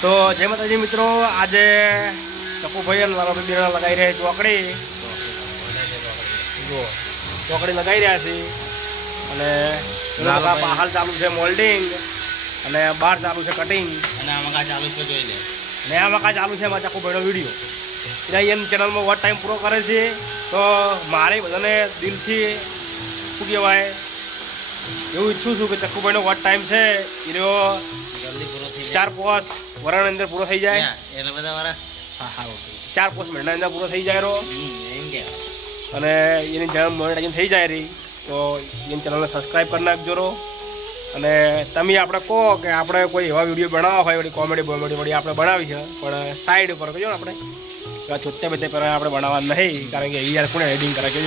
જય માતાજી મિત્રો આજે ચકુભાઈ અને બેરા લગાવી રહ્યા છે ચોકડી. જુઓ ચોકડી લગાવી રહ્યા છે. અને લાલા બહાર ચાલુ છે મોલ્ડિંગ અને બહાર ચાલુ છે કટિંગ. અને આમાં ચાલુ છે જોઈ લે. ને આમાં વખત ચાલુ છે એમાં ચકુભાઈનો વીડિયો. એટલે એમ ચેનલમાં વોટ ટાઈમ પૂરો કરે છે. તો મારે બધાને દિલથી શું કહેવાય એવું ઈચ્છું છું કે ચક્કુભાઈનો વોટ ટાઈમ છે એ રહ્યો ચાર પોસ વરાણ અંદર પૂરો થઈ જાય. એટલે બધા હા હા ચાર પોસ્ટ મહિના અંદર પૂરો થઈ જાય રો હમ, એમ કે. અને એની જેમ મોનેટાઇઝેશન થઈ જાય રહી તો એની ચેનલને સબસ્ક્રાઈબ કરી નાખજો રહો. અને તમે આપણે કહો કે આપણે કોઈ એવા વીડિયો બનાવવા હોય વળી કોમેડી બોમેડી વળી આપણે બનાવી છે પણ સાઈડ ઉપર કહીએ આપણે છોતે બધે પર આપણે બનાવવા નહીં કારણ કે એ યાર કોને એડિટિંગ કરે કે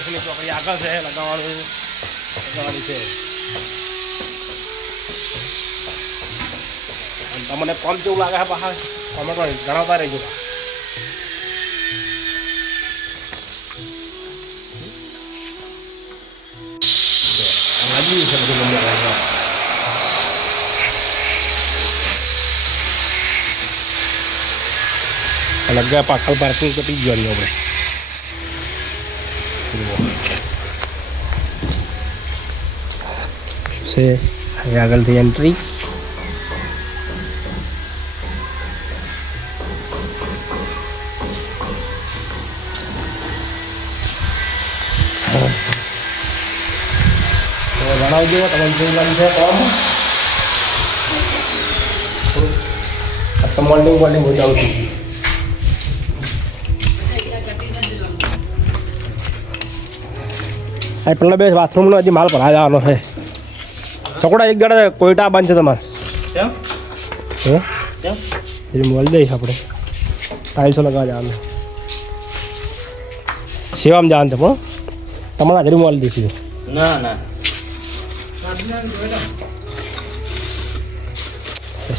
ચોકડી આગળ છે, લગાવવાનું લગાવવાની છે. તમને કોમ કેવું લાગે છે બહાર કોમેન્ટમાં જણાવતા રહેજો. લાગી છે બધું મને પાકલ પાર્કિંગ કટી ગયો આપણે. છે હવે આગળથી એન્ટ્રી જણાવજો તમને લાગ્યું છે કોમ તો મોલ્ડિંગ મોલ્ડિંગ બતાવું ચાલુ થઈ ગયું. આ પેલા બે બાથરૂમનો હજી માલ ભરા જવાનો છે છોકરા એક જણા કોઈટા બંધ છે તમારે કેમ હે કેમ એ મળી જઈશ આપણે ટાઈલ્સો લગાવવા જવાનું સેવામાં જવાનું છે પણ તમારે હાજરી મળી દઈશું ના ના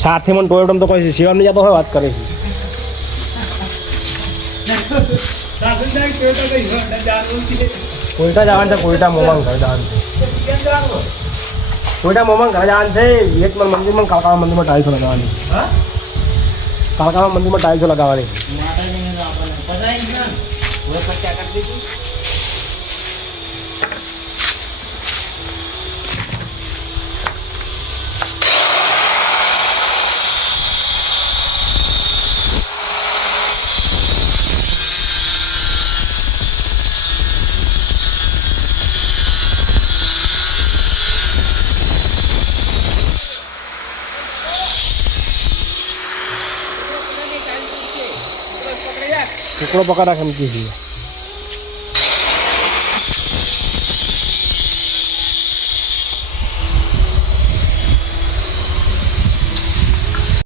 સાથે મને ટોયોટમ તો કોઈ સેવામાં નહીં જતો હોય વાત કરે કોઈટા જવાનું છે કોઈટા મોમાં ઘર જવાનું છે. કોઈટા મોમાં ઘર જવાનું છે વિવેકમાં મંદિરમાં કાળકાવા મંદિરમાં ટાઈલ્સો લગાવવાની. કાળકાવા મંદિરમાં ટાઈલ્સો લગાવવાની. માતાજીને તો આપણને પતાવી જ